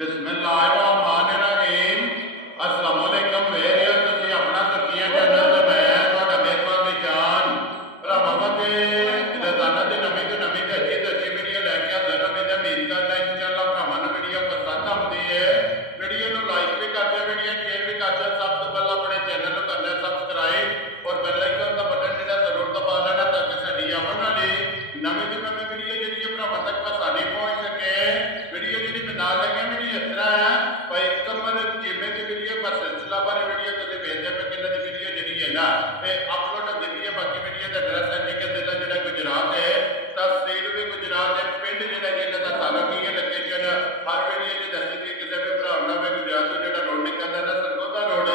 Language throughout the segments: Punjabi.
बिस्मिल्लाहिर्रहमानिर्रहीम। अस्सलाम वालेकुम वेरियो तुसी अपना सखिया चैनल ते मैं ਤੁਹਾਡਾ ਮੇਜ਼ਬਾਨ ਦੀ ਜਾਨ ਭਰਾਵਾਂ ਤੇ ਰਜ਼ਾਨਾ ਦੀ ਨਵੀਂ ਤੋਂ ਨਵੀਂ ਤੇ ਅੱਛੀ ਵੀਡੀਓ ਲੈ ਕੇ ਹਾਜ਼ਰ ਹਾਂ। ਮੈਂ ਉਮੀਦ ਕਰਦਾ ਇਨਸ਼ਾਅੱਲਾ ਭਰਾਵਾਂ ਨੂੰ ਵੀਡੀਓ ਪਸੰਦ ਆਉਂਦੀ ਹੈ। ਵੀਡੀਓ ਨੂੰ ਲਾਈਕ ਵੀ ਕਰਦੇ, ਵੀਡੀਓ ਸ਼ੇਅਰ ਵੀ ਕਰਦੇ। ਸਭ ਤੋਂ ਪਹਿਲਾਂ ਆਪਣੇ ਚੈਨਲ ਨੂੰ ਕਰਨਾ ਸਬਸਕ੍ਰਾਈਬ ਔਰ ਬੈਲ ਆਈਕਨ ਦਾ ਬਟਨ ਜਿਹੜਾ ਜ਼ਰੂਰ ਦਬਾ ਲੈਣਾ ਤਾਂ ਕਿ ਸਾਡੀ ਆਉਣ ਵਾਲੀ ਨਵੀਂ ਤੋਂ ਨਵੀਂ ਵੀਡੀਓ ਜਿਹੜੀ ਹੈ ਭਰਾਵਾਂ ਤੱਕ ਆਸਾਨੀ ਪਹੁੰਚ ਸਕੇ। ਵੀਡੀਓ ਜਿਹੜੀ ਬਣਾ ਲੱਗੇ ਵੀਡੀਓ ਇਸ ਤਰ੍ਹਾਂ ਹੈ ਭਾਈ ਕਮਰ ਜਿਵੇਂ ਦੀ ਵੀਡੀਓ ਪਰ ਸਿਲਸਿਲਾ ਬਾਰੇ ਵੀਡੀਓ ਕਦੇ ਵੇਖਦੇ ਪਏ ਕਿੰਨਾ ਦੀ ਵੀਡੀਓ ਜਿਹੜੀ ਹੈ ਨਾ ਇਹ ਅਪਲੋਡ ਹੁੰਦੀ ਹੈ। ਬਾਕੀ ਵੀਡੀਓ ਦਾ ਐਡਰੈਸ ਹੈ ਕਿ ਜ਼ਿਲ੍ਹਾ ਜਿਹੜਾ ਗੁਜਰਾਤ ਹੈ, ਤਹਿਸੀਲ ਵੀ ਗੁਜਰਾਤ ਹੈ, ਪਿੰਡ ਜਿਹੜਾ ਇਹਨਾਂ ਦਾ ਸਾਰਾ ਕੀ ਹੈ ਲੋਕੇਸ਼ਨ ਹਰ ਵੀਡੀਓ 'ਚ ਦੱਸੀ ਕਿ ਕਿਸੇ ਵੀ ਭਰਾ ਨਾਲ ਮੈਂ ਗੁਜਰਾਤ ਤੋਂ ਜਿਹੜਾ ਰੋਡ ਨਿਕਲਦਾ ਨਾ ਸਰਗੋਦਾ ਰੋਡ ਉਸ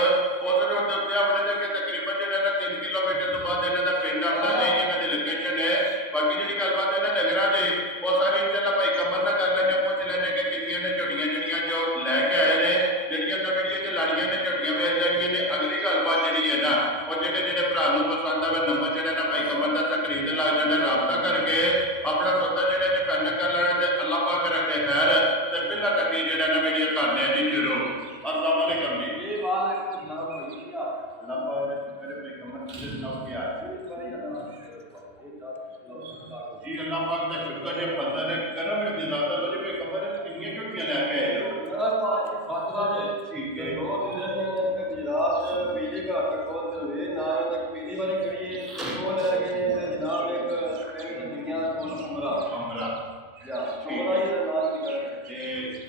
ਰੋਡ ਦੇ ਉੱਤੇ ਆਪਣੇ ਤੱਕ ਤਕਰੀਬਨ ਜਿਹੜਾ ਨਾ 3 ਕਿਲੋਮੀਟਰ ਤੋਂ ਬਾਅਦ ਇਹਨਾਂ ਦਾ ਪਿੰਡ ਆਉਂਦਾ ਹੈ। ਇਹਨਾਂ ਦੀ ਲੋਕੇਸ਼ਨ ਹੈ। ਬਾਕੀ ਜਿਹੜੀ ਗੱਲਬਾਤ ਹੈ ਨਾ ਨਗਰਾਂ ਦੀ ਉਹ ਸਾਰੀ ਇੰਸ਼ਾਅੱਲਾ ਭਾਈ ਕਮਰ ਨਾਲ ਕਰ ਲੈਣੇ, ਪੁੱਛ ਲੈਣੇ ਕਿ ਕਿੰਨੀਆਂ ਨੇ ਝੋਟੀਆਂ ਜਿਹੜੀਆਂ ਜੋ ਲੈ ਕੇ ਆਏ ਨੇ, ਜਿਹੜੀਆਂ ਤਾਂ ਵੀਡੀਓ 'ਚ ਲਾੜੀਆਂ ਨੇ ਝੋਟੀਆਂ ਵੇਚ ਦੇਣੀਆਂ ਨੇ। ਅਗਲੀ ਗੱਲਬਾਤ ਜਿਹੜੀ ਹੈ ਨਾ ਉਹ ਜਿਹੜੇ ਭਰਾ ਨੂੰ ਪਸੰਦ ਆਵੇ ਨੰਬਰ ਜਿਹੜਾ ਨਾ ਭਾਈ ਕਮਰ ਦਾ ਤਕਰੀਬ ਤੇ ਲੱਗ ਜਾਂਦਾ, ਰਾਬਤਾ ਕਰਕੇ ਆਪਣਾ ਸੌਦਾ ਜਿਹੜਾ ਚ ਪੈਨ ਕਰ ਲੈਣਾ ਤੇ ਅੱਲਾਹ ਪਾਕ ਰੱਖੇ ਖੈਰ ਤੇ ਪਹਿਲਾਂ ਕੱਟੀ ਜਿਹੜਾ ਨਾ ਵੀਡੀਓ ਕਰਨੇ ਆ ਜੀ ਸ਼ੁਰੂ। अस्सलाम वालेकुम जी। ये वालेकुम सलाम भैया। नंबर मेरे भाई कमर जिस नाम किया जी अल्लाह पाक का शुक्र है, फजल है, करम है, ज़्यादा मेरे भाई कमर कितनी ਝੋਟੀਆਂ ਲੈ ਕੇ आए हो? मेरा पाँच फातिमा ने ठीक है। दो दिन के गुजरात बिजली का कटोर चलवे ना तक पीली वाली करिए वो ले गए थे जनाब एक पेंट दुनिया को हमरा हमरा या हमरा ये नाम की ते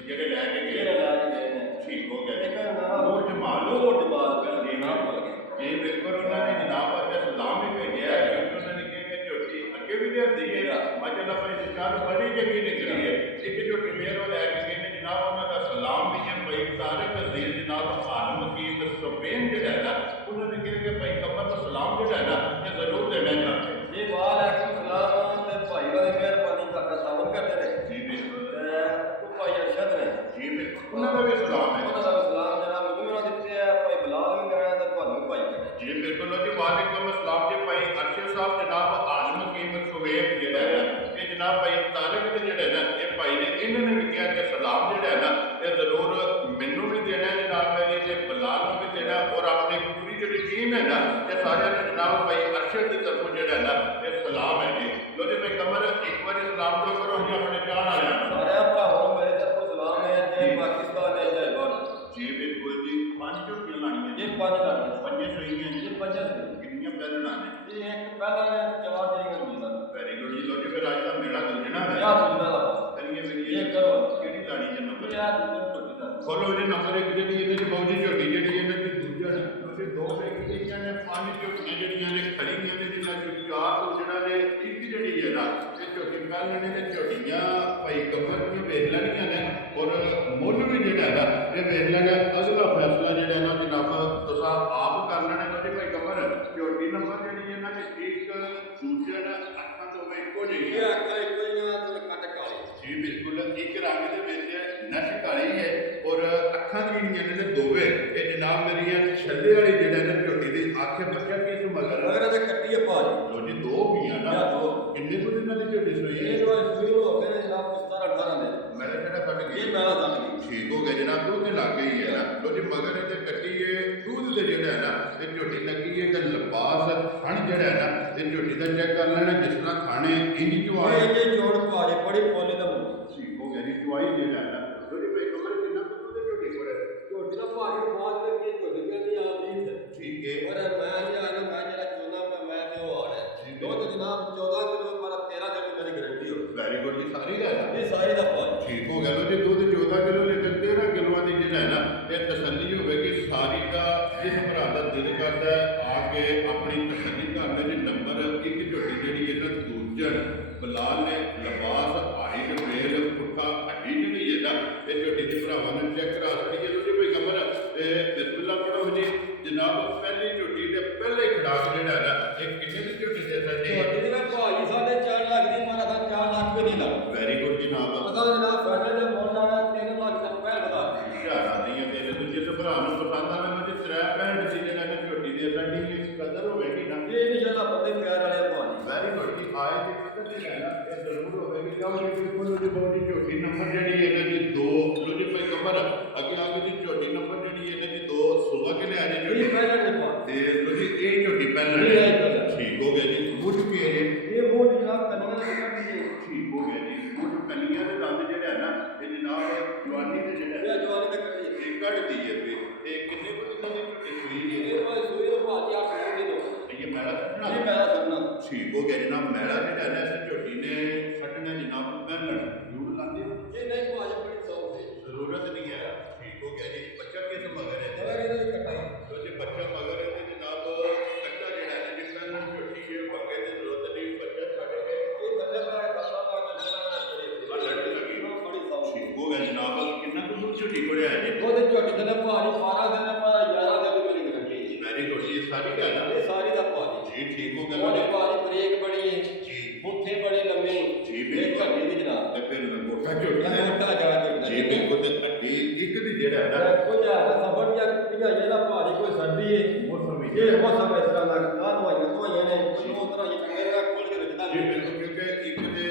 ਜਿਹੜੇ ਲੈ ਕੇ ये ਗਏ ला गए ने ਠੀਕ ਹੋ ਗਏ। एक नाम ਉਹ ਜਮਾਲ लो जमाल पे नाम बोल गए ਇਹ ਬਿਲਕੁਲ ਉਹਨਾਂ ਨੇ ਜਨਾਬ ਅੱਜ ਸਲਾਮ ਵੀ ਭੇਜਿਆ ਹੈ ਕਿ ਉਹਨਾਂ ਨੇ ਕਿਹਾ ਕਿ ਝੋਟੀ ਅੱਗੇ ਵੀ ਲਿਆਂਦੀ ਹੈ ਮਾਸ਼ਾਅੱਲਾ ਭਾਈ ਨਿਸ਼ਾਨ ਬੜੀ ਚੰਗੀ ਨਿਕਲੀ ਹੈ। ਇੱਕ ਝੋਟੀ ਮੇਰੋਂ ਲੈ ਕੇ ਗਏ ਨੇ ਜਨਾਬ, ਉਹਨਾਂ ਦਾ ਸਲਾਮ ਵੀ ਹੈ ਭਾਈ ਸਾਰੇ ਵਜ਼ੀਰ ਜਨਾਬ ਆਲਮ ਹਕੀਮ ਸਪੇਨ ਜਿਹੜਾ ਹੈ ਨਾ ਉਹਨਾਂ ਨੇ ਕਿਹਾ ਕਿ ਭਾਈ ਕਮਰ ਦਾ ਸਲਾਮ ਜਿਹੜਾ ਹੈ ਨਾ ਇਹ ਜ਼ਰੂਰ ਦੇਣਾ ਚਾਹੀਦਾ। ये वालेकुम सलाम ते भाई वाली मेहरबानी का सावन करते ने ਜੀ ਬਿਲकुल ते भाई अरशद ने ਜੀ ਬਿਲकुल ਉਹਨਾਂ ਦਾ ਵੀ ਸਲਾਮ ਹੈ। ਉਹਨਾਂ ਦਾ ਸਲਾਮ ਜਨਾਬ ਮੈਨੂੰ ਮੇਰਾ ਦਿੱਤੇ ਆ ਭਾਈ ਬਲਾਲ ਵੀ ਕਰਾਇਆ ਤਾਂ ਤੁਹਾਨੂੰ ਵੀ ਭਾਈ ਕਰੇ जी बिल्कुल जी वालेकुम अस्सलाम जी भाई अरशद साहब जनाब आलम हकीम सुवेब ਜਿਹੜਾ ਹੈ ਨਾ ਇਹ ਜਨਾਬ ਭਾਈ ਤਾਰਿਕ ਦੇ ਜਿਹੜੇ ਨਾ ਇਹ ਭਾਈ ਨੇ ਇਹਨਾਂ ਨੇ ਵੀ ਕਿਹਾ ਕਿ ਸਲਾਮ ਜਿਹੜਾ ਹੈ ਨਾ ਇਹ ਜ਼ਰੂਰ ਮੈਨੂੰ ਵੀ ਦੇਣਾ ਹੈ ਜਨਾਬ ਮੇਰੀ ਤੇ ਬਲਾਲ ਨੂੰ ਵੀ ਦੇਣਾ ਔਰ ਆਪਣੀ ਪੂਰੀ ਜਿਹੜੀ ਟੀਮ ਹੈ ਨਾ ਇਹ ਸਾਰਿਆਂ ਨੇ ਜਨਾਬ ਭਾਈ ਅਰਸ਼ਦ ਦੀ ਤਰਫੋਂ ਜਿਹੜਾ ਹੈ ਨਾ ਇਹ ਸਲਾਮ ਹੈ ਜੀ। ਲੋ ਜੀ ਭਾਈ ਕਮਰ ਇੱਕ ਵਾਰੀ ਸਲਾਮ ਦੋ ਕਰੋ ਜੀ ਆਪਣੇ ਚਾਹਣ ਵਾਲਿਆਂ ਨੂੰ। ਸਾਰਿਆਂ ਭਰਾਵਾਂ ਨੂੰ ਮੇਰੇ ਤਰਫੋਂ ਸਲਾਮ ਹੈ। ਜੈ ਪਾਕਿਸਤਾਨ ਹੈ, ਜੈ ਭਾਰਤ। ਜੀ ਬਿਲकुल ਜੀ ਪੰਜ ਝੋਟੀਆਂ ਲਾਣੀਆਂ ਇਹ ਪੰਜ ਲੱਗ ਪੰਜੇ ਸਹੀਆਂ ਜੀ। ਇਹ ਪੰਜ ਸੀ। ਕਿੰਨੀਆਂ ਪਹਿਲਾਂ ਨੇ? ਇਹ ਇੱਕ ਪਹਿਲਾਂ ਨੇ ਚਾਰ ਜਿਹੜੀਆਂ ਹੁੰਦੀਆਂ ਸਨ ਵੈਰੀ ਗੁੱਡ ਜੀ। ਲੋ ਜੀ ਫਿਰ ਅੱਜ ਦਾ ਮੇਲਾ ਦੂਜਣਾ ਹੈ ਯਾਦ ਹੁੰਦਾ ਦਾ ਕਰੀਏ ਫਿਰ ਇਹ ਕਰੋ ਕਿਹੜੀ ਲਾਣੀ ਜੀ ਨੰਬਰ? ਇਹ ਯਾਦ ਟੁੱਟੀ ਦਾ ਖੋਲੋ ਜੀ ਨੰਬਰ ਇੱਕ ਜਿਹੜੀ ਇਹਦੇ ਚ ਬਹੁਤੀ ਝੋਟੀ ਜਿਹੜੀ ਇਹਨਾਂ ਦੀ ਦੂਜਾ ਤੁਸੀਂ ਦੋ ਵੇਖੀਆਂ ਨੇ ਪੰਜ ਝੋਟੀਆਂ ਜਿਹੜੀਆਂ ਨੇ ਖੜੀਆਂ ਨੇ ਜਿਨ੍ਹਾਂ ਚ ਚਾਰ ਤੋਂ ਜਿਹੜਾ ਨੇ ਇੱਕ ਜਿਹੜੀ ਹੈ ਨਾ ਇਹ ਝੋਟੀ ਪਹਿਲਾਂ ਨੇ ਤੇ ਝੋਟੀਆਂ ਭਾਈ ਕਮਰ ਨੂੰ ਵੇਖ ਲੈਣੀਆਂ ਨੇ ਔਰ ਮੁੱਲ ਵੀ ਜਿਹੜਾ ਹੈ ਨਾ ਇਹ ਵੇਖ ਲੈਣਾ। ਅਗਲਾ ਫੈਸਲਾ ਜਿਹੜਾ ਨਾ ਜਨਾਬ ਤੁਸੀਂ ਆਪ ਕਰ ਲੈਣਾ। ਤੁਹਾਡੇ ਭਾਈ ਕਮਰ ਝੋਟੀ ਨੰਬਰ ਜਿਹੜੀ ਇਹਨਾਂ ਦੇ ਇੱਕ ਦੂਜੇ ਦਾ ਅੱਖਾਂ ਤੋਂ ਇੱਕੋ ਜਿਹੀ ਇਹ ਹੈ ਅੱਖਾਂ ਇੱਕੋ ਜਿਹੀਆਂ ਤੇ ਕੱਟ ਕਾਲੀ ਜੀ ਬਿਲकुल ਇੱਕ ਰੰਗ ਦੇ ਵਿੱਚ ਨਸ਼ ਕਾਲੀ ਹੈ ਔਰ ਅੱਖਾਂ ਜਿਹੜੀਆਂ ਨੇ ਦੋਵੇਂ ਇਹ ਜਨਾਬ ਮੇਰੀਆਂ ਛੱਲੇ ਵਾਲੀ ਜਿਹੜਾ ਨਾ ਝੋਟੀ ਦੀ ਅੱਖ ਬੱਚਾ ਕਿਸ ਮਗਰ ਅਗਰ ਤੇ ਕੱਟੀ ਹੈ ਭਾਜੀ ਲੋ ਜੀ ਦੋ ਵੀ ਆ ਨਾ ਕਿੰਨੇ ਕੁ ਦਿਨਾਂ ਦੀ ਝੋਟੀ ਸੋਈ ਇਹ ਹੈ? ਜੋ ਸੂਈ ਹੋ ਗਏ ਨੇ ਜਨਾਬ 17 18 ਦੇ ਮੈਂ ਜਿਹੜਾ ਕੱਢ ਇਹ ਗਈ ਮੈਲਾ ਚੱਲ ਗਈ ਠੀਕ ਹੋ ਗਿਆ ਜਨਾਬ। ਦੁੱਧ ਲੱਗ ਗਈ ਹੈ ਨਾ। ਲੋ ਜੀ ਮਗਰ ਇਹਦੇ ਕੱਟੀ ਹੈ ਦੁੱਧ ਤੇ ਜਿਹੜਾ ਹੈ ਨਾ ਇਹ ਝੋਟੀ ਲੱਗੀ ਹੈ ਤੇ ਲਿਬਾਸ ਥਣ ਜਿਹੜਾ ਹੈ ਨਾ ਇਹ ਝੋਟੀ ਦਾ ਚੈੱਕ ਕਰ ਲੈਣਾ ਜਿਸ ਤਰ੍ਹਾਂ ਖਾਣੇ ਇੰਜ ਚੋਂ ਆਏ ਇਹ ਜੋੜ ਭਾਜੀ ਬੜੀ ਪੋਲੀ ਦਾ ਮੁੰਡਾ ਠੀਕ ਹੋ ਗਿਆ ਜੀ। ਚੁਆਈ ਜਿਹੜਾ ਹੈ ਨਾ ਲੋ ਜੀ ਭਾਈ ਕਮਰ ਕਿੰਨਾ ਦੁੱਧ ਤੇ ਝੋਟੀ ਕੋਲ ਝੋਟੀ ਦਾ ਭਾਜੀ ਬਹੁਤ ਲੱਗੀ ਝੋਟੀ ਕਹਿੰਦੀ ਆਪ ਨਹੀਂ ਠੀਕ ਹੈ। ਔਰ ਮੈਂ ਜਿਹੜਾ ਜਿਹੜਾ ਚੋਣਾ ਮੈਂ ਤੇ ਉਹ ਆ ਰਿਹਾ ਦੁੱਧ ਜਨਾਬ 14 ਕਿਲੋ ਪਰ 13 ਕਿਲੋ ਮੇਰੀ ਗਾਰੰਟੀ ਹੋ ਵੈਰੀ ਗੁੱਡ ਜੀ। ਸਾਰੀ ਲੈ ਜਾ ਇਹ ਸਾਰੀ ਦਾ ਭਾਜੀ ਠੀਕ ਹੋ ਗਿਆ। ਲੋ ਜੀ ਦੁੱਧ 14 ਕਿਲੋ ਲੇਕਿਨ 13 ਕਿਲੋਆਂ ਦੀ ਜਿਹੜਾ ਹੈ ਨਾ ਇਹ ਤਸੱਲੀ ਹੋਵੇਗੀ ਸਾਰੀ ਦਾ। ਜਿਸ ਭਰਾ ਦਾ ਦਿਲ ਕਰਦਾ ਹੈ ਆ ਕੇ ਆਪਣੀ ਤਸੱਲੀ ਕਰ ਲੈ ਜੀ। ਨੰਬਰ ਇੱਕ ਝੋਟੀ ਜਿਹੜੀ ਇਹਨਾਂ ਦੂਜਣ ਬਲਾਲ ਨੇ ਲਿਬਾਸ ਆਈ ਤੇ ਵੇਲ ਪੁੱਠਾ ਹੱਡੀ ਜਿਹੜੀ ਹੈ ਨਾ ਇਹ ਝੋਟੀ ਦੀ ਭਰਾਵਾਂ ਨੇ ਚੈੱਕ ਕਰਾ ਦਿੱਤੀ ਹੈ। ਤੁਸੀਂ ਭਾਈ ਕਮਰ ਬਿਸਮਿਲ੍ਲਾ ਪੜੋ ਜੀ ਜਨਾਬ। ਪਹਿਲੀ ਝੋਟੀ ਦੇ ਪਹਿਲੇ ਖਿਡਾਕ ਜਿਹੜਾ ਹੈ ਨਾ ਇਹ ਕਿੰਨੇ ਦੀ ਝੋਟੀ ਦੇ ਸਕਦੇ ਝੋਟੀ ਦੀ ਮੈਂ ਭਾਜੀ 4.5 ਲੱਖ ਦੀ ਮਾਰਾ ਤਾਂ 4 ਲੱਖ ਵੀ ਨਹੀਂ ਲੱਗ ਵੈਰੀ ਗੁੱਡ ਜਨਾਬ। ਪਤਾ ਜਨਾਬ ਫਾਈਨਲ ਦੇ ਮੁੱਲ ਆਣਾ 3 ਲੱਖ ਦਾ ਪਹਿਲ ਬਤਾ ਹਜ਼ਾਰਾਂ ਦੀਆਂ ਮੇਰੇ ਦੂਜੇ ਤੇ ਭਰਾ ਨੂੰ ਪਸੰਦ ਆਵੇ ਮੁਝੇ 63 ਦੀ ਜਿਹੜਾ ਕਿ ਝੋਟੀ ਦੀ ਸਾਡੀ ਇੱਕ ਕਦਰ ਹੋਵੇਗੀ ਨਾ ਇਹ ਇਨਸ਼ਾਅੱਲਾ ਬੜੇ ਪਿਆਰ ਵਾਲੇ ਭਾਜੀ ਵੈਰੀ ਗੁੱਡ ਜੀ। ਆਏ ਜੀ ਕਦੀ ਲੈਣਾ ਇਹ ਜ਼ਰੂਰ ਹੋਵੇਗੀ। ਕਿਉਂਕਿ ਬਿਲਕੁਲ ਉਹਦੀ ਬੋਡੀ ਝੋਟੀ ਨੰਬਰ ਜਿਹੜੀ ਇਹਨਾਂ ਦੀ 2 ਲੋ ਜੀ ਭਾਈ ਕਮਰ ਝੋਟੀ ਹੈ ਵੀ ਇਹ ਕਿੰਨੇ ਕੁ ਦਿਨਾਂ ਦੀ ਝੋਟੀ ਸੂਈ ਹੈ ਇਹ ਭਾਈ ਸੂਈ ਦਾ ਭਾਜੀ 8 ਦਿਨ ਹੋ ਇਹ ਮੈਲਾ ਸੱਟਣਾ ਇਹ ਮੈਂ ਸੁਣਨਾ ਠੀਕ ਹੋ ਗਿਆ ਜਨਾਬ ਮੈਲਾ ਜਿਹੜਾ ਹੈ ਇਸ ਝੋਟੀ ਨੇ ਸੱਟਣਾ ਜਨਾਬ ਪਹਿਲਣ ਜੂੜ ਲਾਂਦੇ ਹੋ ਇਹ ਨਹੀਂ ਭਾਜੀ ਬੜੀ ਸੌਖ ਦੀ ਜ਼ਰੂਰਤ ਨਹੀਂ ਹੈ ਠੀਕ ਹੋ ਗਿਆ ਜੀ ਬੱਚਾ ਕਿਸ ਮਗਰ ਹੈ ਜਰਾ ਇਹਦੇ ਕਟਾਈ तो जे बच्चा मगर है ते जनाब कच्चा जेड़ा है जिसका नाम छोटी है पंगे की जरूरत नहीं बच्चा छाड़े है ਇਹ ਥੱਲੇ ਪਾ ਕੇ ਦੱਸਦਾ ਪਾ के लड़ लगी बड़ी सौख ठीक हो गया जनाब कितना कुछ छोटी को है जी ਉਹਦੇ ਝੋਟੀ ਦੇ ਭਾਜੀ 12 ਦਿਨ ਪਾ 11 ਦਿਨ ਮੇਰੀ ਗਰੰਟੀ वेरी गुड ये सारी क्या है ਇਹ ਸਾਰੀ ਦਾ ਭਾਜੀ जी ठीक हो गया ਉਹਦੇ ਭਾਜੀ ਬ੍ਰੇਕ ਬੜੀ ਹੈ जी ਮੁੱਠੇ ਬੜੇ ਲੰਮੇ जी ਇਹ बिल्कुल ਘੱਟੇ ਦੀ ਜਨਾਬ ते फिर मोटा छोटी है ਮੋਟਾ ਜਾ ਝੋਟਾ जी बिल्कुल ते हड्डी एक दी जेड़ा है ना ਕੁਝ ਆ ਸਫਰ ਜਾਂ ਭਜਾਈਏ ਦਾ ਭਾਜੀ ਕੋਈ ਸਰਦੀ ਹੈ मौसम ਇਹ ਮੌਸਮ ਇਸ ਤਰ੍ਹਾਂ ਲੱਗਦਾ ਦਵਾਈਆਂ ਨੇ ਕੋਈ ਉਹ ਤਰ੍ਹਾਂ ਹੀ ਚੰਗੇ ਨਾਲ ਖੋਲ ਕੇ ਰੱਖਦਾ जी बिल्कुल क्योंकि एक दे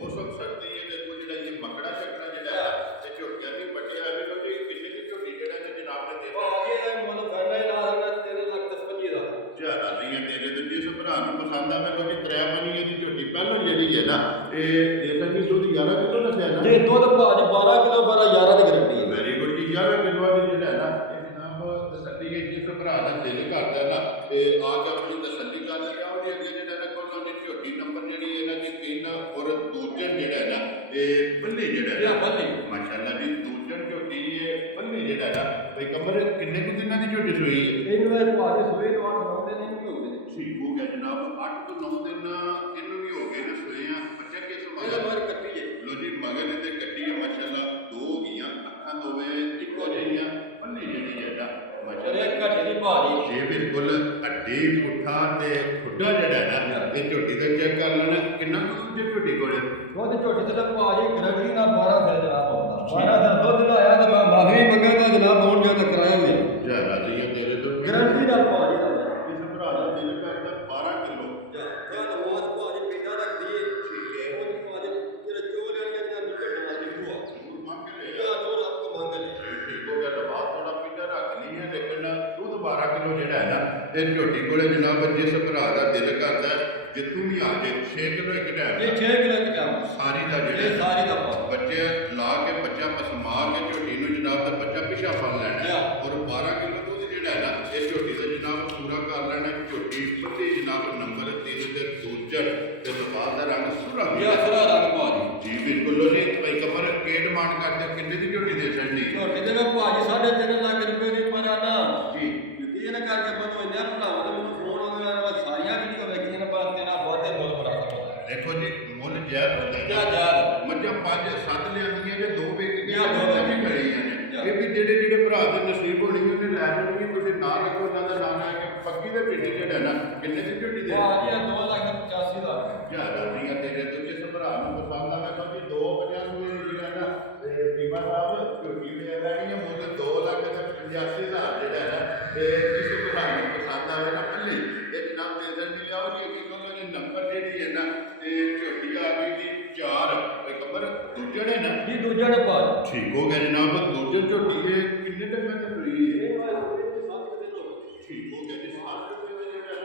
मौसम सर्दी है ते कुछ जेड़ा ये मकड़ा चकड़ा जेड़ा है ते झोटियां भी बच्चे आ भी क्योंकि किन्ने की छोटी जेड़ा ने जनाब ने दे ਭਾਜੀ ਇਹ ਮੁੱਲ ਫੈਲਾ ਹੀ ਲਾ ਸਕਦਾ 3 ਲੱਖ 55 ਦਾ ਜ਼ਿਆਦਾ ਨਹੀਂ ਹੈ ਤੇਰੇ ਤੇ ਜਿਸ ਭਰਾ ਨੂੰ ਪਸੰਦ ਆਵੇ ਕਿਉਂਕਿ ਤ੍ਰੈ ਬਣੀ ਦੀ ਝੋਟੀ ਪਹਿਲਾਂ ਜਿਹੜੀ ਹੈ ਨਾ ਇਹ ਦੇਖਣ ਦੀ ਦੁੱਧ 11 ਕਿਲੋ ਦੱਸਿਆ ਨਾ ਜੇ ਦੁੱਧ ਭਾਜੀ 12 ਕਿਲੋ 12 11 ਦੀ ਗਰੰਟੀ ਹੈ ਵੈਰੀ ਗੁੱਡ ਜੀ 11 ਕਿਲੋ ਦੀ ਜਿਹੜਾ ਹੈ ਨਾ ਇਹ ਜਨਾਬ ਤਸੱਲੀ ਹੈ ਜਿਸ ਭਰਾ ਦਾ ਦਿਲ ਕਰਦਾ ਨਾ ਤੇ ਆ ਕੇ ਆਪਣੀ ਤਸੱਲੀ ਕਰ ਲਿਆ ਉਹਦੇ ਅੱਗੇ ਜਿਹੜਾ ਨਾ ਕੋਲ ਉਹਦੀ ਝੋਟੀ ਨੰਬਰ ਜਿਹੜੀ ਇਹਨਾਂ ਦੀ 3 ਔਰ ਦੂਜਨ ਜਿਹੜਾ ਹੈ ਨਾ ਇਹ ਬੱਲੀ ਜਿਹੜਾ ਇਹ ਹੈ ਬੱਲੀ ਮਾਸ਼ਾਅੱਲਾ ਜੀ ਦੂਜਨ ਝੋਟੀ ਇਹ ਬੱਲੀ ਜਿਹੜਾ ਹੈ ਨਾ ਬਈ ਕਮਰ ਕਿੰਨੇ ਕੁ ਦਿਨਾਂ ਦੀ ਝੋਟੀ ਸੋਈ ਹੈ ਇਹਨੂੰ ਦਾ ਭਾਜੀ ਸੂਏ ਤੋਂ 8 ਦਿਨ ਨਹੀਂ ਹੋ ਗਏ ਠੀਕ ਹੋ ਗਿਆ ਜਨਾਬ 8 ਤੋਂ 9 ਦਿਨ ਇਹਨੂੰ ਵੀ ਹੋ ਗਏ ਨੇ ਸੋਏ ਆ ਬੱਚਾ ਕਿਸ ਇਹਦਾ ਮਗਰ ਬਾਹਰ ਕੱਟੀ ਹੈ ਲੋ ਜੀ ਮਗਰ ਇਹਦੇ ਕੱਟੀ ਆ ਮਾਸ਼ਾਅੱਲਾ ਦੋ ਹੋ ਗਈਆਂ ਅੱਖਾਂ ਦੋਵੇਂ ਇੱਕੋ ਜਿਹੀਆਂ ਪੱਲੀ ਜਿਹੜੀ ਹੈ ਨਾ ਅਰੇ ਮਾਸ਼ਾਅੱਲਾ ਘੱਟ ਦੀ ਭਾਜੀ ਜੇ ਬਿਲਕੁਲ ਅੱਡੀ ਪੁੱਠਾ ਤੇ ਖੁੱਡਾ ਜਿਹੜਾ ਹੈ ਨਾ ਇਹ ਝੋਟੀ ਦਾ ਚੈੱਕ ਕਰ ਲੈਣਾ ਕਿੰਨਾ ਕੁ ਜੇ ਝੋਟੀ ਕੋਲੇ ਦੁੱਧ ਝੋਟੀ ਤੇ ਭਾਜੀ ਗਰੰਟੀ ਨਾਲ 12 ਦਿਨ ਜਨਾਬ ਆਉਂਦਾ 12 ਦਿਨ ਦੁੱਧ ਲਾਇਆ ਤਾਂ ਮੈਂ ਮਾਫੀ ਮੰਗਾਂਗਾ ਜਨਾਬ ਹੋਣ ਜਾਂ ਤਾਂ ਕਰਾਇਆ ਹੋਇਆ ਜ਼ਿਆਦਾ ਜੀ ਤੇਰੇ ਤੋਂ ਗਰੰਟੀ ਨਾਲ ਭਾਜੀ ਦਾ ਇਸ ਭਰਾ ਦਾ ਦਿਲ ਕਰਦਾ 12 ਕਿਲੋ ਜਾਂ ਬਹੁਤ ਭਾਜੀ ਪਿੰਡਾ ਰੱਖਦੀ ਹੈ ਠੀਕ ਹੈ ਉਹ ਭਾਜੀ ਜਿਹੜਾ ਚੋਲ ਵਾਲੀਆਂ ਜਿਹੜਾ ਨਿਕਲ ਨਾਲ ਲਿਖੂਆ ਜ਼ਰੂਰ ਮੰਗ ਕੇ ਲੈ ਜਾਂ ਦੋ ਰੱਬ ਕੋ ਮੰਗ ਲੈ ਠੀਕ ਹੋ ਗਿਆ ਤਾਂ ਬਾਅਦ ਥੋੜਾ ਪਿੰਡਾ ਰੱਖ ਲਈ ਹੈ ਲੇਕਿਨ ਦੁੱਧ 12 ਕਿਲੋ ਜਿਹੜਾ ਹੈ ਨਾ ਤੇ ਝੋਟੀ ਕੋਲੇ ਜਨਾਬ ਜਿਸ ਭਰਾ ਦਾ ਦਿਲ ਕਰਦਾ ਜਿੱਥੋਂ ਵੀ ਆ ਜੇ 6 ਕਿਲੋ ਇੱਕ ਟਾਈਮ ਇਹ 6 ਕਿਲੋ ਕਿਤਾਬ ਸਾਰੀ ਦਾ ਇਹ ਜਿਹੜਾ ਸਾਰੀ ਦਾ ਪਾ ਬੱਚੇ ਲਾ ਕੇ ਬੱਚਾ ਪਸਮਾ ਕੇ ਝੋਟੀ ਨੂੰ ਜਨਾਬ ਦਾ ਬੱਚਾ ਪਿਛਾ ਫੜ ਲੈਣਾ ਹੈ। ਔਰ 12 ਕਿਲੋ ਦੁੱਧ ਜਿਹੜਾ ਹੈ ਨਾ ਇਹ ਝੋਟੀ ਦਾ ਜਨਾਬ ਪੂਰਾ ਕਰ ਲੈਣਾ ਹੈ। ਝੋਟੀ ਬੱਤੀ ਜਨਾਬ ਨੰਬਰ 3 ਤੇ ਦੂਜਣ ਤੇ ਦਬਾਅ ਦਾ ਰੰਗ ਸੁਰਾ ਇਹ ਅਸਰਾ ਰੰਗ ਭਾਜੀ ਜੀ ਬਿਲਕੁਲ ਲੋ ਜੀ ਭਾਈ ਕਮਰ ਕੇ ਡਿਮਾਂਡ ਕਰਦੇ ਹੋ ਕਿੰਨੇ ਦੀ ਝੋਟੀ ਦੇ ਛੱਡਣੀ ਝੋਟੀ ਦੇ ਮੈਂ ਭਾਜੀ 3.5 ਲੱਖ ਰੁਪਏ ਦੀ ਪਰ ਆਣਾ ਜੀ ਇਹ ਨਾ ਕਰਕੇ ਮੈਨੂੰ ਇੰਨਾ ਭਰਾਵਾਂ ਨੇ ਮੈਨੂੰ ਫੋਨ ਆਉਂਦੇ ਆ ਸਾਰੀਆਂ ਵੀਡੀਓ ਵੇਖੀਆਂ ਨੇ ਪਰ ਤੇਰਾ ਬਹੁਤੇ ਮੁੱਲ ਬੜਾ ਸਕਦਾ ਦੇਖੋ ਜੀ ਮੁੱਲ ਜ਼ਹਿਰ ਹੁੰਦਾ ਜਾ ਹੈ ਜਾ ਮੱਝਾਂ 5-7 ਲਿਆਂਦੀਆਂ ਜੇ 2 ਵੇਚ ਕੇ ਜਾਂ ਦੋ ਵੇਚ ਕੇ ਗਈਆਂ ਨੇ ਇਹ ਵੀ ਜਿਹੜੇ ਭਰਾ ਦੇ ਨਸੀਬ ਹੋਣੀ ਉਹਨੇ ਲੈ ਲੈਣੀ ਤੁਸੀਂ ਨਾ ਰੱਖੋ ਉਹਨਾਂ ਦਾ ਨਾਮ ਹੈ ਕਿ ਪੱਕੀ ਦੇ ਪਿੰਡ ਜਿਹੜਾ ਨਾ ਕਿੰਨੇ ਦੀ ਝੋਟੀ ਦੇ ਭਾਜੀ 2,85,000 ਦਾ ਜ਼ਿਆਦਾ ਦੀਆਂ ਤੇਰੇ ਤੋਂ ਜਿਸ ਭਰਾ ਨੂੰ ਪਸੰਦ ਆਵੇ ਕਿਉਂਕਿ 250 ਨੂੰ ਜਿਹੜਾ ਨਾ ਤੇ ਬੀਮਾ ਸਾਹਿਬ ਝੋਟੀ ਦੇ ਲੈਣੀ ਹੈ ਮੁੱਲ 2,85,000 ਜਿਹੜਾ ਹੈ ਨਾ ਤੇ ਜਿਸ ਭਰਾ ਨੂੰ ਪਸੰਦ ਆਵੇ ਨਾ ਪੱਲੀ ਇਹ ਜਨਾਬ ਦੇ ਦੇਣ ਦੀ ਲਿਆਓ ਜੀ ਕਿ ਉਹਨਾਂ ਦੇ ਨੰਬਰ ਜਿਹੜੀ ਹੈ ਨਾ ਤੇ ਝੋਟੀ ਆ ਗਈ ਜੀ 4 ਕਮਰ ਦੂਜੇ ਨੇ ਨਾ ਜੀ ਦੂਜਾ ਨੇ ਭਾਜੀ ਠੀਕ ਹੋ ਗਿਆ ਜਨਾਬ ਦੂਜੇ ਝੋਟੀ ਇਹ ਕਿੰਨੇ ਟਾਈਮ ਤੱਕ ਫਰੀ ਹੈ ਇਹ ਭਾਜੀ 7 ਦਿਨ ਹੋ ਗਏ ਠੀਕ ਹੋ ਗਿਆ ਜੀ 7 ਰੁਪਏ ਦੇ ਜਿਹੜਾ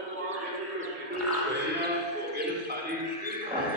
ਹੋ ਗਏ ਸਾਰੀ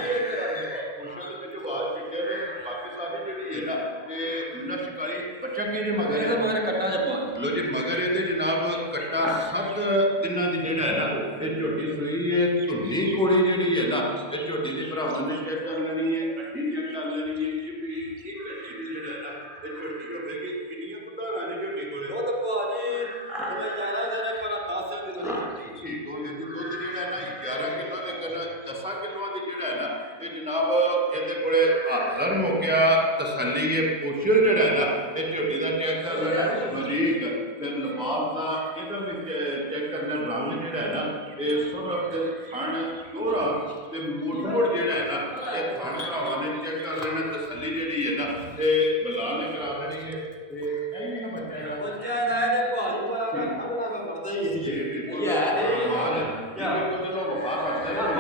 ਪੁੱਛਾਂ ਦੇ ਵਿੱਚ ਬਾਅਦ ਚਿੱਟੇ ਨੇ ਬਾਕੀ ਸਾਰੀ ਜਿਹੜੀ ਹੈ ਨਾ ਤੇ ਨਸ਼ਟ ਕਰੀ ਬੱਚਾ ਕੇ ਜੇ ਮਗਰ ਇਹਦਾ ਮਗਰ ਕੱਟਾ ਜੱਪਾ ਲੋ ਜੀ ਮਗਰ ਇਹਦੇ ਜਨਾਬ ਕੱਟਾ 7 ਦਿਨਾਂ ਦੀ ਜਿਹੜਾ ਹੈ ਨਾ ਇਹ ਝੋਟੀ ਸੂਈ ਹੈ ਧੁੰਨੀ ਕੋੜੀ ਜਿਹੜੀ ਹੈ ਨਾ ਇਹ ਝੋਟੀ ਦੀ ਭਰਾਵਾਂ ਨੇ ਚੈੱਕ ਕਰ ਲੈਣੀ ਹੈ ਅੱਡੀ ਚੈੱਕ ਕਰ ਲੈਣੀ ਹੈ ਇਹ ਵੀ ਇੱਕ ਅੱਡੀ ਦੀ ਜਿਹੜਾ ਹੈ ਨਾ ਇਹ ਝੋਟੀ ਹੋਵੇਗੀ ਕਿੰਨੀਆਂ ਕੁਦਾਰਾਂ ਨੇ ਝੋਟੀ ਕੋਲੇ ਦੁੱਧ ਭਾਜੀ ਮੈਂ ਜਾਣਾ ਜਰਾ ਪਰ 10 ਦਿਨ ਦੀ ਠੀਕ ਹੋ ਗਿਆ ਜੀ ਦੁੱਧ ਜਿਹੜਾ ਨਾ 11 ਕਿਲੋ ਤੇ ਕਰ 10 ਕਿਲੋਆਂ ਦੀ ਜਿਹੜਾ ਹੈ ਨਾ ਇਹ ਜਨਾਬ ਇਹਦੇ ਕੋਲੇ ਹਾਜ਼ਰ ਹੋ ਗਿਆ ਤਸੱਲੀ ਇਹ ਪੋਸ਼ਰ ਜਿਹੜਾ ਹੈ ਨਾ ਇਹ ਝੋਟੀ ਦਾ ਚੈੱਕ ਕਰ ਲੈਣਾ ਬਰੀਕ ਫਿਰ ਲਮਾਜ਼ ਦਾ ਇਹਦਾ ਵੀ ਚੈੱਕ ਕਰਨਾ ਰੰਗ ਜਿਹੜਾ ਹੈ ਨਾ ਇਹ ਸੁਰਖ ਤੇ ਥਣ ਦੋਹਰਾ ਤੇ ਮੋੜ ਜਿਹੜਾ ਹੈ ਨਾ ਇਹ ਥਣ ਭਰਾਵਾਂ ਨੇ ਚੈੱਕ ਕਰ ਲੈਣਾ ਤਸੱਲੀ ਜਿਹੜੀ ਹੈ ਨਾ ਇਹ ਬਲਾ ਨੇ ਕਰਾ ਲੈਣੀ ਹੈ ਤੇ ਇਹ ਵੀ ਨਾ ਬੱਚਾ ਬੱਚਾ ਦਾ ਇਹਦੇ ਭਾਜੀ ਪਰ ਆਪਣਾ ਮੈਂ ਪੜਦਾ ਹੀ ਨਹੀਂ ਜੀ ਬਿਲਕੁਲ ਯਾਰ ਮਾਲ ਯਾਰ ਕੁਝ ਲੋਕ ਵਫਾ ਕਰਦੇ ਨੇ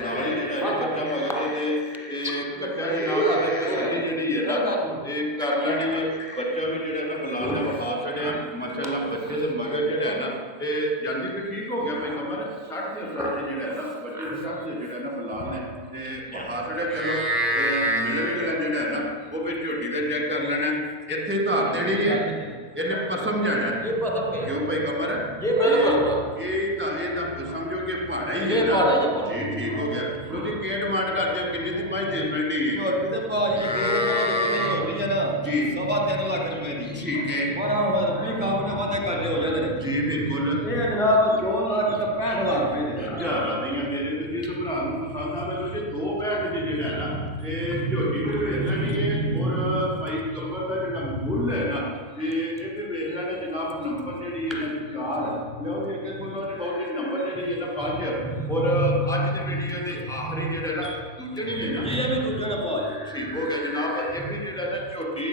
ਨਾਲ ਹੀ ਜਿਹੜਾ ਬੱਚਾ ਮਗਰੇ ਤੇ ਕੱਟਾ ਦੇ ਨਾਲ ਆਦੇ ਤਸੱਲੀ ਜਿਹੜੀ ਹੈ ਨਾ ਇਹ ਕਰ ਲੈਣੀ ਹੈ ਬੱਚਾ ਵੀ ਜਿਹੜਾ ਨਾ ਬਲਾ ਨੇ ਵਫਾ ਛੜਿਆ ਮਾਸ਼ਾਅੱਲਾ ਬੱਚੇ ਦੇ ਮਗਰ ਜਿਹੜਾ ਹੈ ਨਾ ਤੇ ਜਾਂਦੀ ਕਿ ਠੀਕ ਹੋ ਗਿਆ ਭਾਈ ਕਮਰ 60 ਦੇ ਉੱਤੇ ਜਿਹੜਾ ਹੈ ਨਾ ਬੱਚੇ ਦੇ 60 ਦੇ ਜਿਹੜਾ ਨਾ ਬਲਾ ਨੇ ਤੇ ਵਫਾ ਛੜਿਆ ਚਲੋ ਮਿਲਣ ਜਿਹੜਾ ਹੈ ਨਾ ਉਹ ਵੀ ਝੋਟੀ ਦਾ ਚੈੱਕ ਕਰ ਲੈਣਾ ਇੱਥੇ ਧਾਰ ਦੇਣੀ ਹੈ ਜੀ 3.5 ਲੱਖ ਰੁਪਏ ਦੀ ਠੀਕ ਹੈ ਪਰ ਹੁਣ ਰੱਬੀ ਕੰਮ ਦੇ ਵਾਧੇ ਘਾਟੇ ਹੋ ਜਾਂਦੇ ਨੇ ਜੀ ਬਿਲਕੁਲ ਇਹ ਜਨਾਬ 2,65,000 ਰੁਪਏ ਦੇ ਹਜ਼ਾਰਾਂ ਦੀਆਂ ਮੇਰੇ ਤੇ ਜਿਸ ਭਰਾ ਨੂੰ ਪਸੰਦ ਆਵੇ ਉਹਦੇ ਦੋ ਭੈਣ ਦੇ ਜਿਹੜਾ ਹੈ ਨਾ ਤੇ ਝੋਟੀ ਵੀ ਵੇਚ ਲੈਣੀ ਹੈ ਔਰ ਭਾਈ ਕੰਬਰ ਦਾ ਜਿਹੜਾ ਮੁੱਲ ਹੈ ਨਾ ਤੇ ਇਹ ਵੀ ਵੇਚ ਲੈਣਾ ਜਨਾਬ ਨੰਬਰ ਜਿਹੜੀ ਹੈ ਕਾਰ ਲਿਓ ਵੀ ਅੱਗੇ ਕੋਈ ਉਹਨੇ ਬਹੁਤ ਨੰਬਰ ਜਿਹੜੀ ਹੈ ਨਾ 5 ਔਰ ਅੱਜ ਦੇ ਵੀਡੀਓ ਦੇ ਆਖਰੀ ਜਿਹੜਾ ਨਾ ਦੂਜੇ ਨਹੀਂ ਲੈਣਾ ਇਹ ਵੀ ਦੂਜੇ ਨੇ ਪਾ ਲਿਆ ਠੀਕ ਹੋ ਗਿਆ ਜਨਾਬ ਇਹ ਵੀ ਜਿਹੜਾ ਨਾ ਝੋਟੀ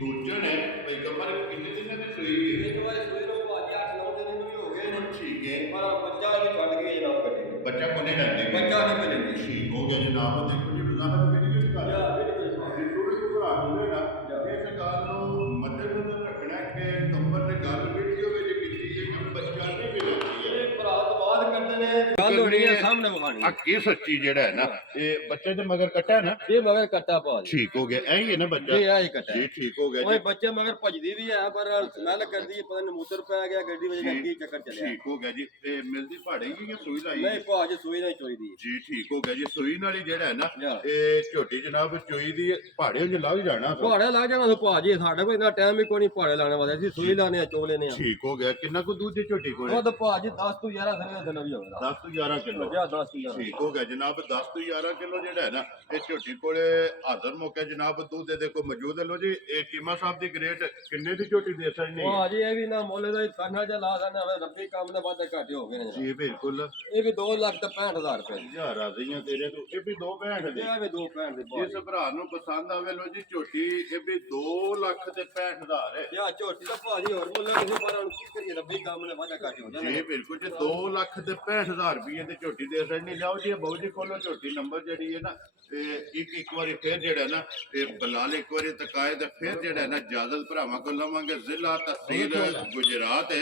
ਦੂਜਣ ਹੈ ਭਾਈ ਕੰਬਰ ਕਿੰਨੇ ਦਿਨਾਂ ਦੀ ਸੂਈ ਹੈ ਇੱਕ ਵਾਰ ਸੂਈ ਨੂੰ ਭਾਜੀ 8-9 ਦਿਨ ਵੀ ਹੋ ਗਏ ਨੇ ਠੀਕ ਹੈ ਪਰ ਬੱਚਾ ਵੀ ਛੱਡ ਗਏ ਜਨਾਬ ਕੱਟੇ ਬੱਚਾ ਕੋਨੇ ਲੈਂਦੇ ਬੱਚਾ ਨਹੀਂ ਮਿਲੇਗਾ ਠੀਕ ਹੋ ਗਿਆ ਜਨਾਬ ਦੇਖੋ ਜੀ ਬਜ਼ਾਰ ਵਿੱਚ ਕਿਹੜੀ ਗੱਲ ਹੈ ਯਾ ਬਿਲਕੁਲ ਇਹ ਥੋੜੀ ਜਿਹੀ ਭਰਾ ਹੋਵੇਗਾ ਇਸ ਗੱਲ ਨੂੰ ਮੱਦੇਨਜ਼ਰ ਰੱਖਣਾ ਕਿ ਕੰਬਰ ਨੇ ਗੱਲ ਵੀਡੀਓ ਵਿੱਚ ਕੀਤੀ ਹੈ ਕਿ ਬੱਚਾ ਨਹੀਂ ਮਿਲਦੀ ਹੈ ਇਹ ਭਰਾ ਤੋਂ ਬਾਅਦ ਕਰਦੇ ਨੇ ਗੱਲ ਹੋਣੀ ਹੈ ਸਾਹਮਣੇ ਵਿਖਾਣੀ ਆ ਕੀ ਸੱਚੀ ਜਿਹੜਾ ਹੈ ਨਾ ਇਹ ਬੱਚੇ ਦੇ ਮਗਰ ਕੱਟਾ ਨਾ ਇਹ ਮਗਰ ਕੱਟਾ ਪਾ ਲਿਆ ਠੀਕ ਹੋ ਗਿਆ ਐ ਹੀ ਹੈ ਨਾ ਬੱਚਾ ਇਹ ਆਹੀ ਕੱਟਾ ਜੀ ਠੀਕ ਹੋ ਗਿਆ ਓਏ ਜੀ ਬੱਚੇ ਮਗਰ ਭਜਦੀ ਵੀ ਹੈ ਪਰ ਸਮੈਲ ਕਰਦੀ ਹੈ ਪਤਾ ਨਮੂਦਰ ਪੈ ਗਿਆ ਗੱਡੀ ਵਿੱਚ ਲੱਗੀ ਚੱਕਰ ਚੱਲਿਆ ਠੀਕ ਹੋ ਗਿਆ ਜੀ ਤੇ ਮਿਲਦੀ ਪਹਾੜੇ ਹੀ ਜਾਂ ਸੂਈ ਲਾਈ ਨਹੀਂ ਭਾਜ ਸੂਈ ਨਹੀਂ ਚੋਈਦੀ ਜੀ ਠੀਕ ਹੋ ਗਿਆ ਜੀ ਸੂਈ ਨਾਲ ਹੀ ਜਿਹੜਾ ਹੈ ਨਾ ਜਾ। ਇਹ ਝੋਟੀ ਜਨਾਬ ਚੋਈ ਦੀ ਪਹਾੜੇ 'ਚ ਲੱਗ ਜਾਣਾ ਪਹਾੜੇ ਲਾ ਜਾਣਾ ਤੂੰ ਭਾਜੀ ਸਾਡੇ ਕੋਲ ਇੰਨਾ ਟਾਈਮ ਹੀ ਕੋਈ ਨਹੀਂ ਪਹਾੜੇ ਲਾਣੇ ਵਾਲੇ ਅਸੀਂ ਸੂਈ ਲਾਣੇ ਆ ਚੋ ਲੈਣੇ ਆ ਠੀਕ ਹੋ ਗਿਆ ਕਿੰਨਾ ਕੁ ਦੁੱਧ ਦੀ ਝੋਟੀ ਕੋਲ ਉਹ ਤਾਂ ਭਾਜੀ 10 ਤੋਂ 11 ਸਨੇ ਦਾ ਦਿਨ ਵੀ ਹੋਵੇਗਾ 10 ਤੋਂ 11 ਕਿਲੋ ਜਾ 10 ਤੋਂ 11 ਠੀਕ ਹੋ ਗਿਆ ਜਨਾਬ 10 ਤੋਂ 11 ਕਿਲੋ ਜਿਹੜਾ ਹੈ ਨਾ ਇਹ ਝੋਟੀ ਕੋਲੇ ਹਾਜ਼ਰ ਮੌਕੇ ਜਨਾਬ ਦੁੱਧ ਦੇ ਦੇਖੋ ਮੌਜੂਦ ਹੈ ਲੋ ਜੀ ਇਹ ਕੀਮਾ ਸਾਹਿਬ ਦੀ ਗ੍ਰੇਟ ਕਿੰਨੇ ਦੀ ਝੋਟੀ ਦੇ ਸਕਣੀ ਹੈ ਭਾਜੀ ਇਹ ਵੀ ਨਾ ਮੁੱਲ ਦਾ ਕਰਨਾ ਜਾਂ ਲਾ ਦੇਣਾ ਹੋਵੇ ਰੱਬੀ ਕੰਮ ਦੇ ਵਾਧੇ ਘਾਟੇ ਹੋ ਗਏ ਨੇ ਜੀ ਬਿਲਕੁਲ ਇਹ ਵੀ 2,65,000 ਰੁਪਏ ਦੀ ਹਜ਼ਾਰ ਰਾਜ਼ੀਆਂ ਤੇਰੇ ਤੋਂ ਇਹ ਵੀ ਦੋ ਭੈਣ ਦੇ ਇਹ ਵੀ 2 65 ਦੇ ਜਿਸ ਭਰਾ ਨੂੰ ਪਸੰਦ ਆਵੇ ਲੋ ਜੀ ਝੋਟੀ ਇਹ ਵੀ 2 ਲੱਖ ਤੇ 65,000 ਹੈ ਯਾ ਝੋਟੀ ਦਾ ਭਾਜੀ ਹੋਰ ਮੁੱਲ ਕਿਸੇ ਪਰ ਹੁਣ ਕੀ ਕਰੀਏ ਰੱਬੀ ਕੰਮ ਦੇ ਵਾਧੇ ਘਾਟੇ ਹੋ ਜਾਂਦੇ ਜੀ ਬਿਲਕੁਲ ਜੀ 2 ਲੱਖ ਤੇ 65,000 ਰੁਪਏ ਦੀ ਝੋਟੀ ਦੇ ਸਕਣੀ ਲਿਆਓ ਜੀ ਬਹੁਤ ਜੀ ਖੋਲੋ ਝੋਟੀ ਨੰਬਰ ਜਿਹੜੀ ਹੈ ਨਾ ਤੇ ਇੱਕ ਵਾਰੀ ਫਿਰ ਜਿਹੜਾ ਨਾ ਤੇ ਬਲਾਲ ਇੱਕ ਵਾਰੀ ਤਕਾਏ ਤੇ ਫਿਰ ਜਿਹੜਾ ਨਾ ਇਜਾਜ਼ਤ ਭਰਾਵਾਂ ਕੋਲ ਲਵਾਂਗੇ ਜ਼ਿਲ੍ਹਾ ਤਹਿਸੀਲ ਗੁਜਰਾਤ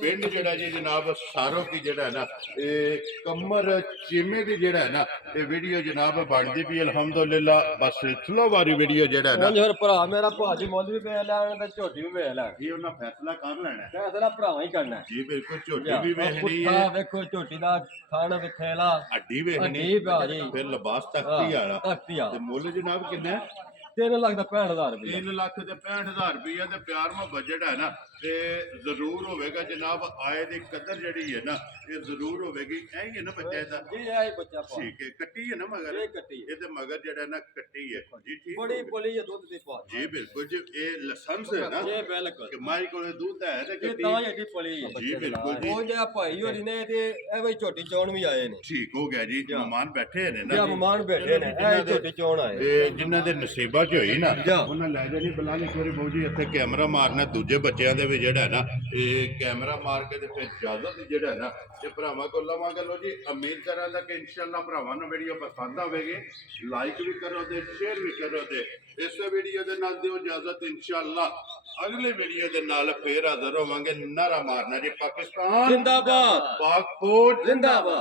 ਪਿੰਡ ਜਿਹੜਾ ਜੀ ਜਨਾਬ ਸਾਰੋ ਕੀ ਜਿਹੜਾ ਨਾ ਇਹ ਕਮਰ ਚੀਮੇ ਦੀ ਜਿਹੜਾ ਨਾ ਇਹ ਵੀਡੀਓ ਜਨਾਬ ਬਣਦੀ ਪਈ ਅਲਹਮਦੁਲਿਲਾ ਬਸ ਸਿਲਸਿਲਾ ਵਾਰੀ ਵੀਡੀਓ ਜਿਹੜਾ ਨਾ ਹੁਣ ਫਿਰ ਭਰਾ ਮੇਰਾ ਭਾਜੀ ਮੁੱਲ ਵੀ ਵੇਚ ਲੈਣ ਤੇ ਝੋਟੀ ਵੀ ਵੇਚ ਲੈ ਇਹ ਉਹਨਾਂ ਫੈਸਲਾ ਕਰ ਲੈਣਾ ਫੈਸਲਾ ਭਰਾਵਾਂ ਹੀ ਕਰਨਾ ਹੈ। ਜੀ ਬਿਲਕੁਲ ਝੋਟੀ ਵੀ ਵੇਖਣੀ ਪੁੱਠਾ ਹੈ ਵੇਖੋ ਝੋਟੀ ਦਾ ਖਾਣ ਵਿਖੇਲਾ ਹੱਡੀ ਵੇਖਣੀ ਹੱਡੀ ਭਾਜੀ ਫਿਰ ਲਿਬਾਸ ਤਖਤੀ ਵਾਲਾ ਤਖਤੀ ਆ ਤੇ ਮੁੱਲ ਜਨਾਬ ਕਿੰਨਾ ਹੈ 3 ਲੱਖ ਦਾ 65,000 ਰੁਪਏ 3 ਲੱਖ ਤੇ 65,000 ਰੁਪਏ ਤੇ ਪਿਆਰ ਮੁਹੱਬਤ ਜਿਹੜਾ ਹੈ ਨਾ ਤੇ ਜ਼ਰੂਰ ਹੋਵੇਗਾ ਜਨਾਬ ਆਏ ਦੀ ਕਦਰ ਜਿਹੜੀ ਹੈ ਨਾ ਇਹ ਜ਼ਰੂਰ ਹੋਵੇਗੀ ਐ ਹੀ ਹੈ ਨਾ ਬੱਚਾ ਇਹਦਾ ਜੀ ਇਹ ਬੱਚਾ ਪਾ ਠੀਕ ਹੈ ਕੱਟੀ ਹੈ ਨਾ ਮਗਰ ਇਹ ਕੱਟੀ ਹੈ। ਇਹਦੇ ਮਗਰ ਜਿਹੜਾ ਨਾ ਕੱਟੀ ਹੈ ਜੀ ਠੀਕ ਬੜੀ ਹੋ ਗਿਆ। ਬੋਲੀ ਹੈ ਦੁੱਧ ਦੀ ਪਾ ਜੀ ਬਿਲਕੁਲ ਜੀ ਇਹ ਲਾਇਸੈਂਸ ਹੈ ਨਾ ਇਹ ਬਿਲਕੁਲ ਕਿ ਮਾਈ ਕੋਲੇ ਦੁੱਧ ਹੈ ਤੇ ਇਹ ਕੱਟੀ ਤਾਂ ਜਿਹੜੀ ਪਲੀ ਹੈ ਜੀ ਬਿਲਕੁਲ ਜੀ ਉਹ ਜਿਹੜਾ ਭਾਈ ਹੋਰੀ ਨੇ ਤੇ ਇਹ ਵੀ ਝੋਟੀ ਚੋਣ ਵੀ ਆਏ ਨੇ ਠੀਕ ਹੋ ਗਿਆ ਜੀ ਮਹਿਮਾਨ ਬੈਠੇ ਨੇ ਇਹ ਨਾ ਮਹਿਮਾਨ ਬੈਠੇ ਨੇ ਇਹ ਝੋਟੀ ਚੋਣ ਆਏ ਇਹ ਜਿਨ੍ਹਾਂ ਦੇ ਨਸੀਬਾਂ 'ਚ ਹੋਈ ਨਾ ਜਾ। ਉਹਨਾਂ ਲੈ ਜਾਣੀ ਬਲਾਲ ਇੱਕ ਵਾਰੀ ਬਾਊ ਜੀ ਇੱਥੇ ਕੈਮਰਾ ਮਾਰਨਾ ਦੂਜੇ ਬੱਚਿਆਂ ਦੇ ਵੀ ਜਿਹੜਾ ਹੈ ਨਾ ਇਹ ਕੈਮਰਾ ਮਾਰ ਕੇ ਤੇ ਫਿਰ ਇਜਾਜ਼ਤ ਜਿਹੜਾ ਹੈ ਨਾ ਇਹ ਭਰਾਵਾਂ ਕੋਲ ਲਵਾਂਗੇ ਲੋ ਜੀ ਉਮੀਦ ਕਰਾਂਗਾ ਕਿ ਇਨਸ਼ਾਅੱਲਾ ਭਰਾਵਾਂ ਨੂੰ ਵੀਡੀਓ ਪਸੰਦ ਆਵੇਗੀ ਲਾਈਕ ਵੀ ਕਰੋ ਤੇ ਸ਼ੇਅਰ ਵੀ ਕਰੋ ਤੇ ਇਸ ਵੀਡੀਓ ਦੇ ਨਾਲ ਦਿਓ ਇਜਾਜ਼ਤ ਇਨਸ਼ਾਅੱਲਾ ਅਗਲੇ ਵੀਡੀਓ ਦੇ ਨਾਲ ਫੇਰ ਹਾਜ਼ਰ ਹੋਵਾਂਗੇ ਨਾਰਾ ਮਾਰਨਾ ਜੀ ਪਾਕਿਸਤਾਨ ਜ਼ਿੰਦਾਬਾਦ ਪਾਕ ਫੌਜ ਜ਼ਿੰਦਾਬਾਦ